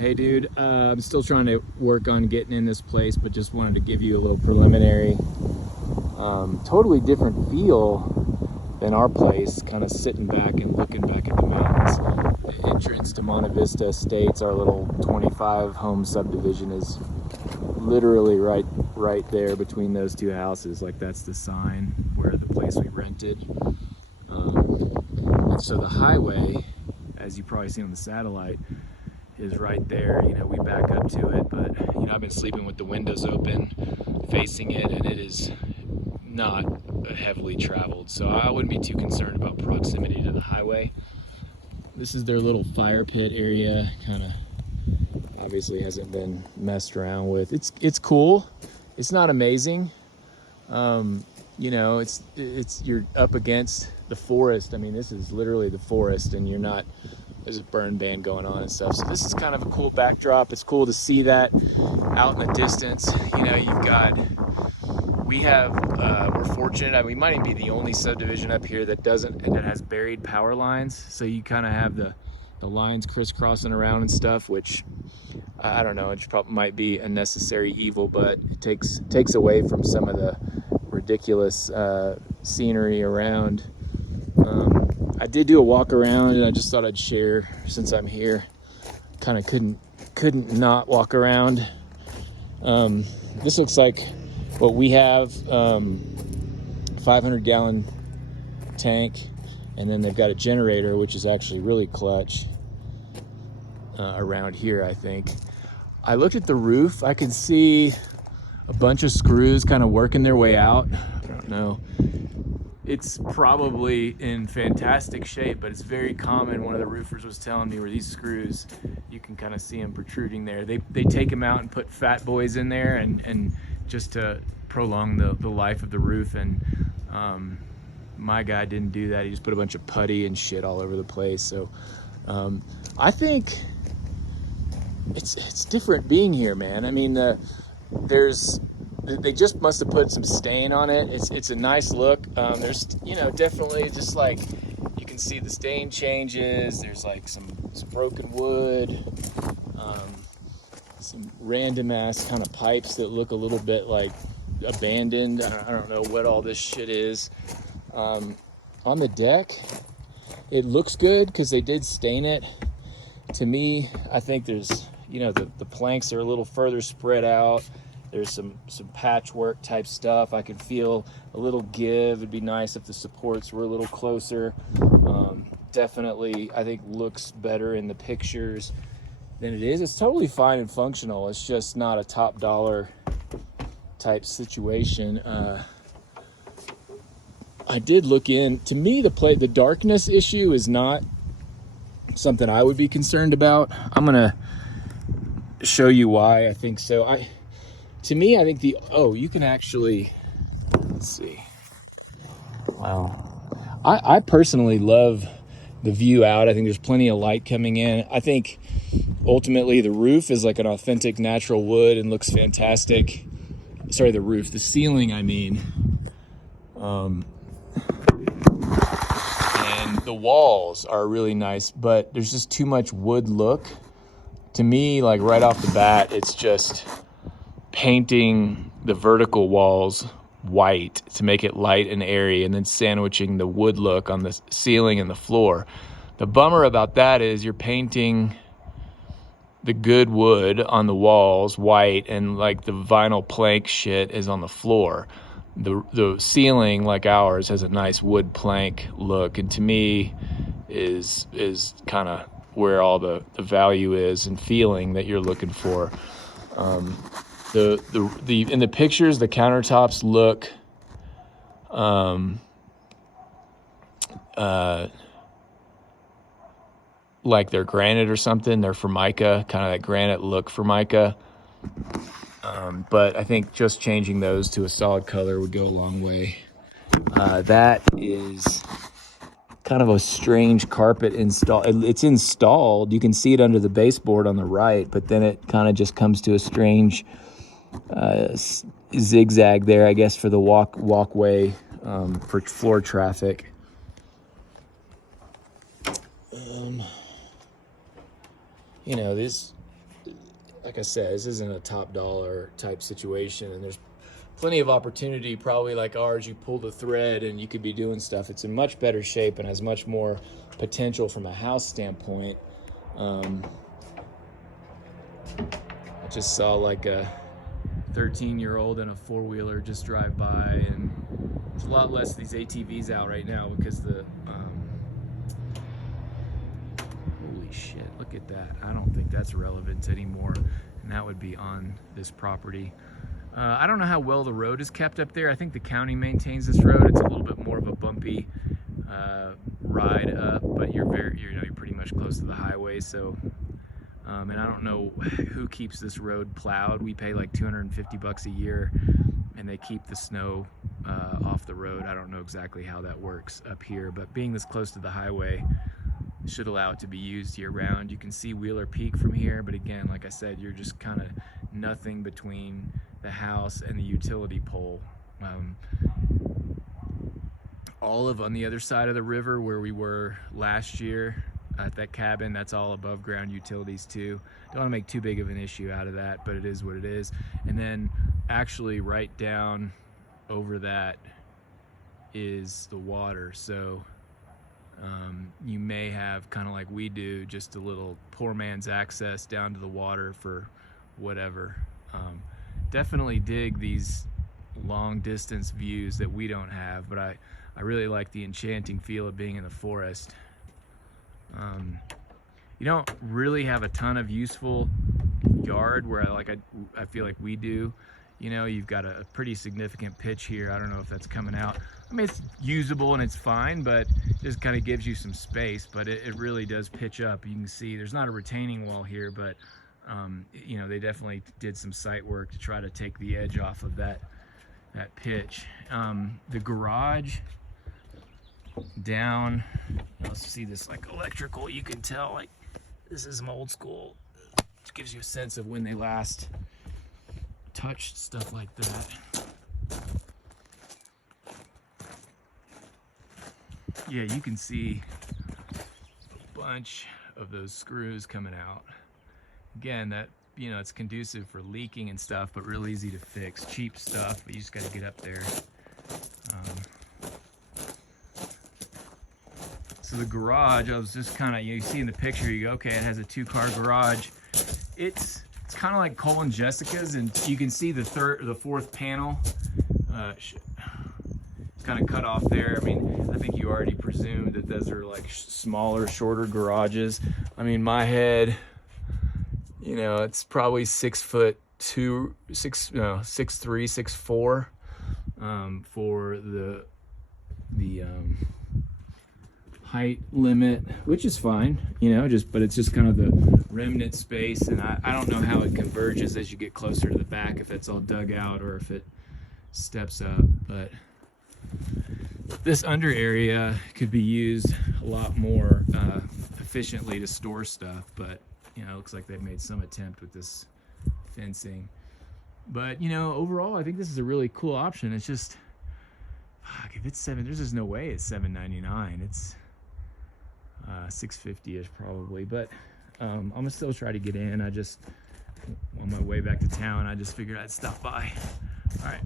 Hey dude, I'm still trying to work on getting in this place, but just wanted to give you a little preliminary. Totally different feel than our place, kind of sitting back and looking back at the mountains. The entrance to Monte Vista Estates, our little 25 home subdivision, is literally right there between those two houses. Like that's the sign where the place we rented. And so the highway, as you probably see on the satellite, is right there. You know, we back up to it, but you know, I've been sleeping with the windows open facing it, and it is not heavily traveled, so I wouldn't be too concerned about proximity to the highway. This is their little fire pit area, kind of obviously hasn't been messed around with. It's cool. It's not amazing. You know, it's you're up against the forest. I mean, this is literally the forest, and you're not, there's a burn ban going on and stuff. So this is kind of a cool backdrop. It's cool to see that out in the distance. You know, you've got, we're fortunate. I mean, we might even be the only subdivision up here that has buried power lines. So you kind of have the lines crisscrossing around and stuff, which I don't know, it probably might be a necessary evil, but it takes away from some of the ridiculous scenery around. I did do a walk around, and I just thought I'd share since I'm here. Kind of couldn't not walk around. This looks like what we have, 500-gallon tank, and then they've got a generator, which is actually really clutch around here, I think. I looked at the roof. I could see a bunch of screws kind of working their way out. I don't know. It's probably in fantastic shape, but it's very common. One of the roofers was telling me where these screws, you can kind of see them protruding there. They take them out and put fat boys in there, and just to prolong the life of the roof. And my guy didn't do that. He just put a bunch of putty and shit all over the place. So I think it's different being here, man. I mean, they just must have put some stain on it. It's a nice look. There's, you know, definitely just like, you can see the stain changes. There's like some broken wood, some random ass kind of pipes that look a little bit like abandoned. I don't know what all this shit is. On the deck, it looks good because they did stain it. To me, I think there's, you know, the planks are a little further spread out. There's some patchwork type stuff. I could feel a little give. It'd be nice if the supports were a little closer. Definitely, I think looks better in the pictures than it is. It's totally fine and functional. It's just not a top dollar type situation. I did look in. To me, the darkness issue is not something I would be concerned about. I'm gonna show you why I think so. To me, I think you can actually, let's see. Wow. I personally love the view out. I think there's plenty of light coming in. I think ultimately the roof is like an authentic natural wood and looks fantastic. Sorry, the ceiling, I mean. And the walls are really nice, but there's just too much wood look. To me, like right off the bat, it's just painting the vertical walls white to make it light and airy, and then sandwiching the wood look on the ceiling and the floor. The bummer about that is you're painting the good wood on the walls white, and like the vinyl plank shit is on the floor. The ceiling, like ours, has a nice wood plank look, and to me is kind of where all the value is and feeling that you're looking for. In the pictures, the countertops look like they're granite or something. They're Formica, kind of that granite look Formica. But I think just changing those to a solid color would go a long way. That is kind of a strange carpet install. It's installed. You can see it under the baseboard on the right, but then it kind of just comes to a strange zigzag there, I guess, for the walkway for floor traffic. You know, this like I said, this isn't a top dollar type situation, and there's plenty of opportunity, probably like ours. You pull the thread and you could be doing stuff. It's in much better shape and has much more potential from a house standpoint. I just saw like a 13-year-old and a four-wheeler just drive by, and there's a lot less of these ATVs out right now because the holy shit, look at that. I don't think that's relevant anymore, and that would be on this property. I don't know how well the road is kept up there. I think the county maintains this road. It's a little bit more of a bumpy ride up, but you're pretty much close to the highway. So, and I don't know who keeps this road plowed. We pay like $250 a year, and they keep the snow off the road. I don't know exactly how that works up here, but being this close to the highway should allow it to be used year round. You can see Wheeler Peak from here, but again, like I said, you're just kind of nothing between the house and the utility pole. Olive on the other side of the river where we were last year at that cabin, that's all above ground utilities too. Don't want to make too big of an issue out of that, but it is what it is. And then actually right down over that is the water. So you may have, kind of like we do, just a little poor man's access down to the water for whatever. Definitely dig these long distance views that we don't have, but I really like the enchanting feel of being in the forest. You don't really have a ton of useful yard where I feel like we do. You know, you've got a pretty significant pitch here. I don't know if that's coming out. I mean, it's usable and it's fine, but it just kind of gives you some space, but it really does pitch up. You can see there's not a retaining wall here, but you know, they definitely did some site work to try to take the edge off of that pitch. The garage down, let's see this like electrical, you can tell like this is some old school. It gives you a sense of when they last touched stuff like that. Yeah, you can see a bunch of those screws coming out. Again, that, you know, it's conducive for leaking and stuff, but real easy to fix. Cheap stuff, but you just got to get up there. So the garage, I was just kind of, you see in the picture, you go, okay, it has a 2-car garage. It's kind of like Cole and Jessica's, and you can see the fourth panel kind of cut off there. I mean, I think you already presumed that those are like smaller, shorter garages. I mean, my head, you know, it's probably 6'2", 6'3", 6'4", for the height limit, which is fine, you know, but it's just kind of the remnant space, and I don't know how it converges as you get closer to the back, if it's all dug out or if it steps up, but this under area could be used a lot more efficiently to store stuff, but you know, it looks like they've made some attempt with this fencing. But you know, overall, I think this is a really cool option. It's just, fuck, if it's there's just no way it's $799. It's $650-ish probably. But I'm gonna still try to get in. I just, on my way back to town, I just figured I'd stop by. All right.